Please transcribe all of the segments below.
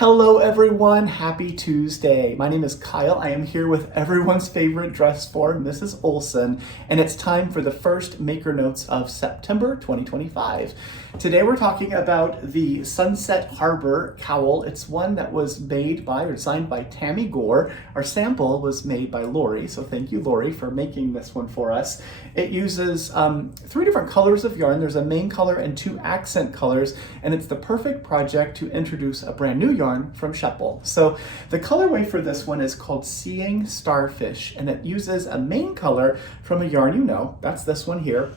Hello everyone, happy Tuesday. My name is Kyle. I am here with everyone's favorite dress form, Mrs. Olson, and it's time for the first Maker Notes of September 2025. Today we're talking about the Sunset Harbor cowl. It's one that was made by or designed by Tammy Gore. Our sample was made by Lori, so thank you Lori for making this one for us. It uses 3 different colors of yarn. There's a main color and 2 accent colors, and it's the perfect project to introduce a brand new yarn from Cowl. So the colorway for this one is called Seeing Starfish, and it uses a main color from a yarn you know. That's this one here.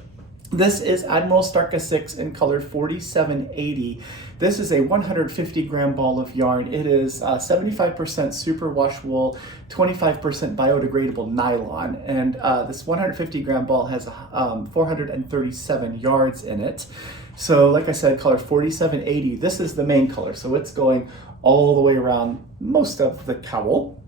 This is Admiral Starka 6 in color 4780. This is a 150 gram ball of yarn. It is 75% superwash wool, 25% biodegradable nylon, and this 150 gram ball has 437 yards in it. So like I said, color 4780, this is the main color, so it's going all the way around most of the cowl.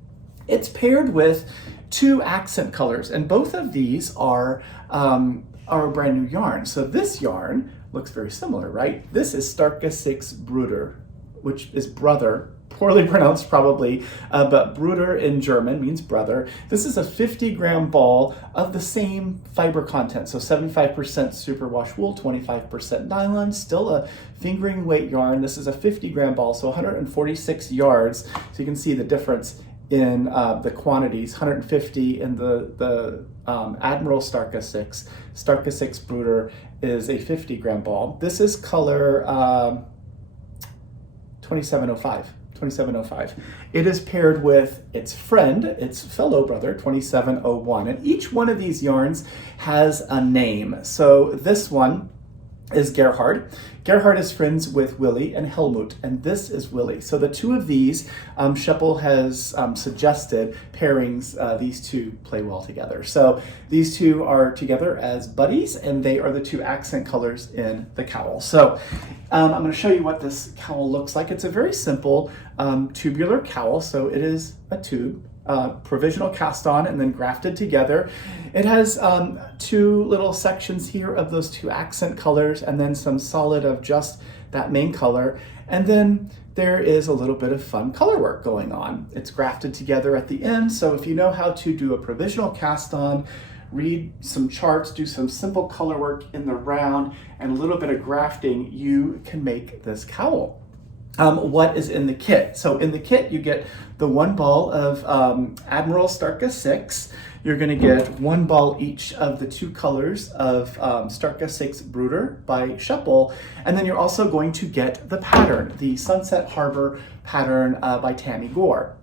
It's paired with 2 accent colors, and both of these are a brand new yarn. So this yarn looks very similar, right? This is Starka 6 Bruder, which is brother, poorly pronounced probably, but Bruder in German means brother. This is a 50 gram ball of the same fiber content, so 75% superwash wool, 25% nylon, still a fingering weight yarn. This is a 50 gram ball, so 146 yards, so you can see the difference in the quantities. 150 in the Admiral Starka 6. Starka 6 Bruder is a 50 gram ball. This is color 2705. 2705. It is paired with its friend, its fellow brother, 2701. And each one of these yarns has a name. So this one is Gerhard. Gerhard is friends with Willie and Helmut, and this is Willie. So the two of these, Cowl has suggested pairings, these two play well together. So these two are together as buddies, and they are the 2 accent colors in the cowl. So I'm going to show you what this cowl looks like. It's a very simple tubular cowl, so it is a tube. Provisional cast on and then grafted together. It has 2 little sections here of those 2 accent colors, and then some solid of just that main color. And then there is a little bit of fun color work going on. It's grafted together at the end, so if you know how to do a provisional cast on, read some charts, do some simple color work in the round, and a little bit of grafting, you can make this cowl. What is in the kit? So in the kit, you get the 1 ball of Admiral Starka 6. You're going to get 1 ball each of the 2 colors of Starka 6 Bruder by Cowl. And then you're also going to get the pattern, the Sunset Harbor pattern by Tammy Gore.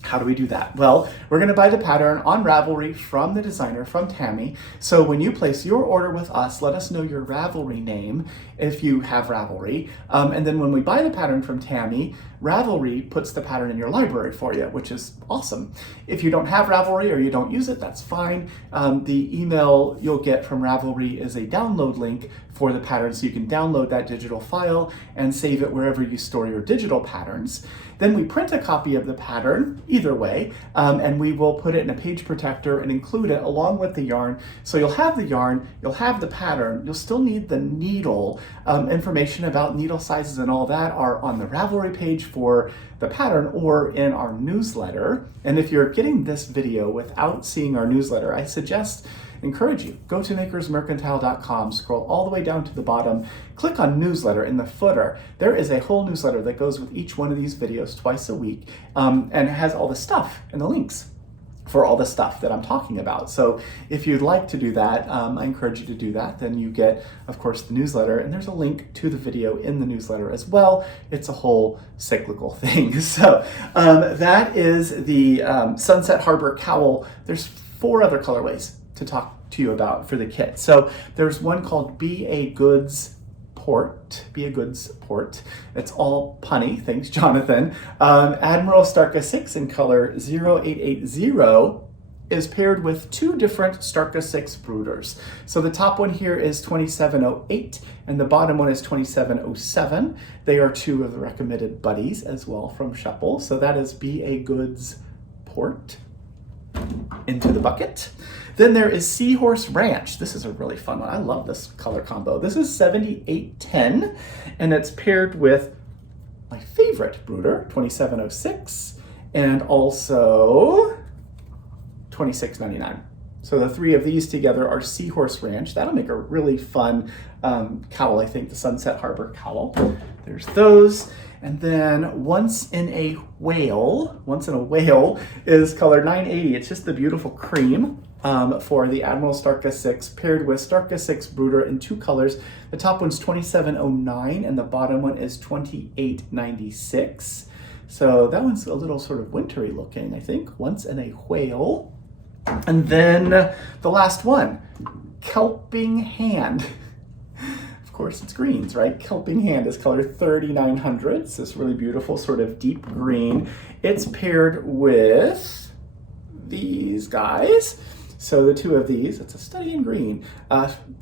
How do we do that? Well, we're going to buy the pattern on Ravelry from the designer, from Tammy. So when you place your order with us, let us know your Ravelry name if you have Ravelry. And then when we buy the pattern from Tammy, Ravelry puts the pattern in your library for you, which is awesome. If you don't have Ravelry or you don't use it, that's fine. The email you'll get from Ravelry is a download link for the pattern, so you can download that digital file and save it wherever you store your digital patterns. Then we print a copy of the pattern, either way, and we will put it in a page protector and include it along with the yarn. So you'll have the yarn, you'll have the pattern, you'll still need the needle. Information about needle sizes and all that are on the Ravelry page for the pattern or in our newsletter. And if you're getting this video without seeing our newsletter, I encourage you, go to makersmercantile.com, scroll all the way down to the bottom, click on newsletter in the footer. There is a whole newsletter that goes with each one of these videos twice a week, and it has all the stuff and the links for all the stuff that I'm talking about. So if you'd like to do that, I encourage you to do that. Then you get, of course, the newsletter, and there's a link to the video in the newsletter as well. It's a whole cyclical thing. So that is the Sunset Harbor cowl. There's 4 other colorways to talk to you about for the kit. So there's one called Be a Goods Port. It's all punny, thanks Jonathan. Admiral Starka 6 in color 0880 is paired with 2 different Starka 6 Bruders. So the top one here is 2708 and the bottom one is 2707. They are 2 of the recommended buddies as well from Cowl. So that is Be a Goods Port. Into the bucket. Then there is Seahorse Ranch. This is a really fun one. I love this color combo. This is 7810, and it's paired with my favorite brooder, 2706, and also 2699. So the three of these together are Seahorse Ranch. That'll make a really fun cowl, I think, the Sunset Harbor cowl. There's those. And then Once in a Whale is color 980. It's just the beautiful cream for the Admiral Starka 6 paired with Starka 6 brooder in two colors. The top one's 2709 and the bottom one is 2896. So that one's a little sort of wintry looking, I think. Once in a Whale. And then the last one, Kelping Hand. Of course, it's greens, right? Kelping Hand is color 3900. It's this really beautiful sort of deep green. It's paired with these guys. So the two of these, it's a study in green.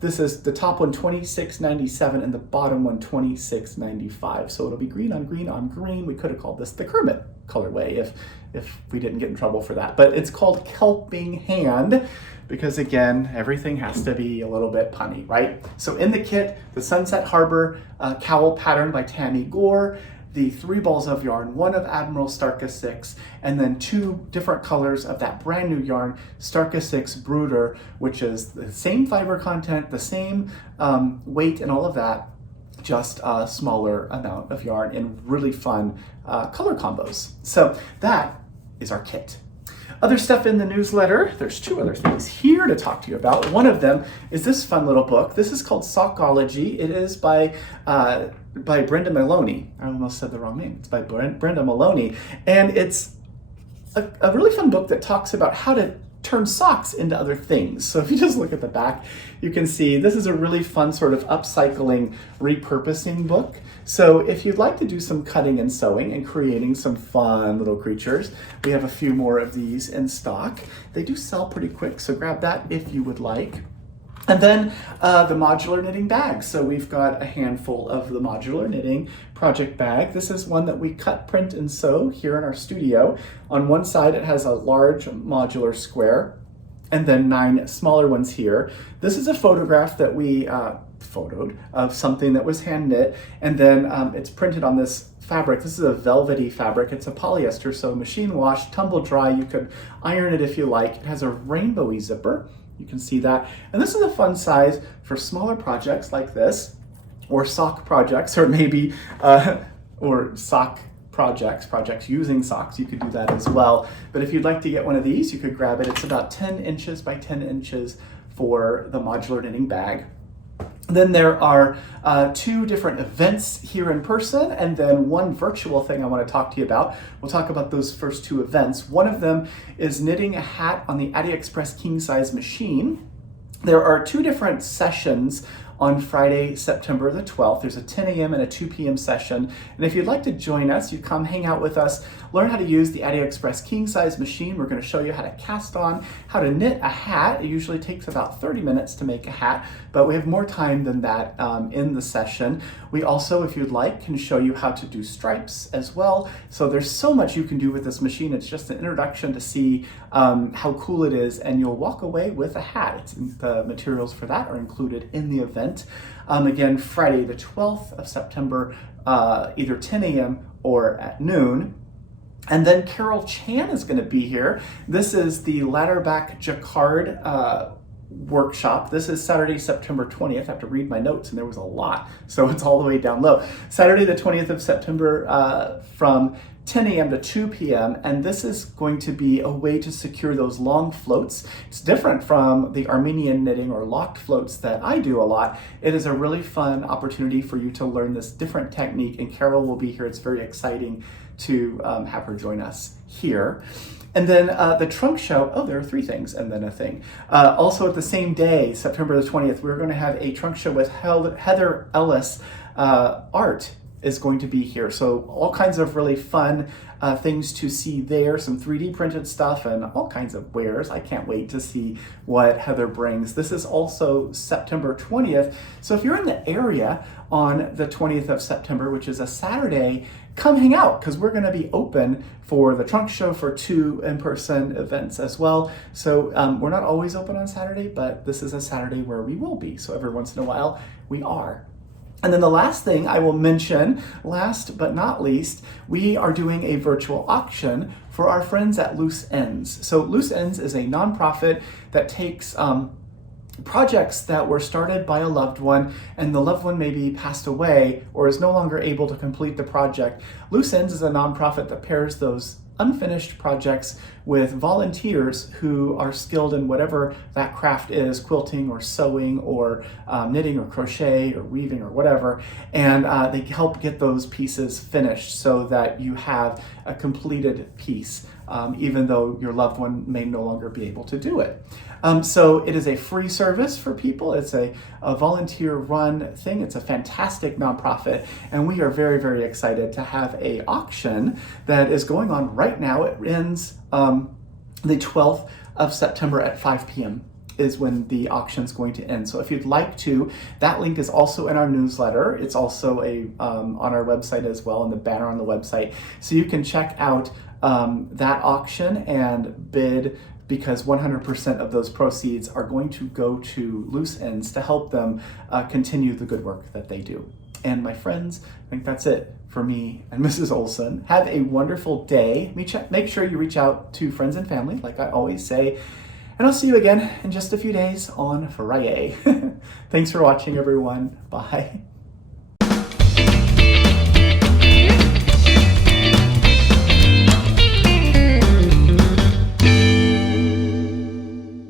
This is the top one 2697 and the bottom one 2695. So it'll be green on green on green. We could have called this the Kermit colorway if we didn't get in trouble for that. But it's called Kelping Hand because, again, everything has to be a little bit punny, right? So in the kit, the Sunset Harbor cowl pattern by Tammy Gore, the 3 balls of yarn, one of Admiral Starka 6, and then 2 different colors of that brand new yarn, Starka 6 Brooder, which is the same fiber content, the same weight and all of that, just a smaller amount of yarn in really fun color combos. So that is our kit. Other stuff in the newsletter, there's 2 other things here to talk to you about. One of them is this fun little book. This is called Sockology. It is by Brenda Maloney. I almost said the wrong name. It's by Brenda Maloney. And it's a really fun book that talks about how to turn socks into other things. So if you just look at the back, you can see this is a really fun sort of upcycling, repurposing book. So if you'd like to do some cutting and sewing and creating some fun little creatures, we have a few more of these in stock. They do sell pretty quick, so grab that if you would like. And then the modular knitting bag. So we've got a handful of the modular knitting project bag. This is one that we cut, print, and sew here in our studio. On one side, it has a large modular square and then 9 smaller ones here. This is a photograph that we photoed of something that was hand knit, and then it's printed on this fabric. This is a velvety fabric. It's a polyester, so machine wash, tumble dry. You could iron it if you like. It has a rainbowy zipper. You can see that. And this is a fun size for smaller projects like this, or sock projects, or maybe, or sock projects using socks. You could do that as well. But if you'd like to get one of these, you could grab it. It's about 10 inches by 10 inches for the modular knitting bag. Then there are 2 different events here in person and then 1 virtual thing I want to talk to you about. We'll talk about those first 2 events. One of them is knitting a hat on the AliExpress king size machine. There are 2 different sessions on Friday, September the 12th. There's a 10 a.m. and a 2 p.m. session. And if you'd like to join us, you come hang out with us, learn how to use the AliExpress king size machine. We're going to show you how to cast on, how to knit a hat. It usually takes about 30 minutes to make a hat, but we have more time than that in the session. We also, if you'd like, can show you how to do stripes as well. So there's so much you can do with this machine. It's just an introduction to see how cool it is, and you'll walk away with a hat. The materials for that are included in the event. Again, Friday the 12th of September, either 10 a.m. or at noon. And then Carol Chan is going to be here. This is the Ladderback Jacquard workshop. This is Saturday, September 20th. I have to read my notes, and there was a lot, so it's all the way down low. Saturday the 20th of September from 10 a.m. to 2 p.m. And this is going to be a way to secure those long floats. It's different from the Armenian knitting or locked floats that I do a lot. It is a really fun opportunity for you to learn this different technique, and Carol will be here. It's very exciting to have her join us here. And then the trunk show, there are 3 things and then a thing. Also at the same day, September the 20th, we're going to have a trunk show with Heather Ellis Art is going to be here. So all kinds of really fun things to see there, some 3D printed stuff and all kinds of wares. I can't wait to see what Heather brings. This is also September 20th. So if you're in the area on the 20th of September, which is a Saturday, come hang out, because we're going to be open for the trunk show for 2 in-person events as well. So we're not always open on Saturday, but this is a Saturday where we will be. So every once in a while we are. And then the last thing I will mention, last but not least, we are doing a virtual auction for our friends at Loose Ends. So Loose Ends is a nonprofit that takes projects that were started by a loved one and the loved one maybe passed away or is no longer able to complete the project. Loose Ends is a nonprofit that pairs those unfinished projects with volunteers who are skilled in whatever that craft is, quilting or sewing or knitting or crochet or weaving or whatever, and they help get those pieces finished so that you have a completed piece, even though your loved one may no longer be able to do it. So it is a free service for people. It's a volunteer-run thing. It's a fantastic nonprofit, and we are very, very excited to have a auction that is going on right now. It ends the 12th of September at 5 p.m. is when the auction's going to end. So if you'd like to, that link is also in our newsletter. It's also on our website as well, in the banner on the website. So you can check out that auction and bid, because 100% of those proceeds are going to go to Loose Ends to help them continue the good work that they do. And my friends, I think that's it for me and Mrs. Olson. Have a wonderful day. Make sure you reach out to friends and family, like I always say. And I'll see you again in just a few days on Friday. Thanks for watching, everyone. Bye.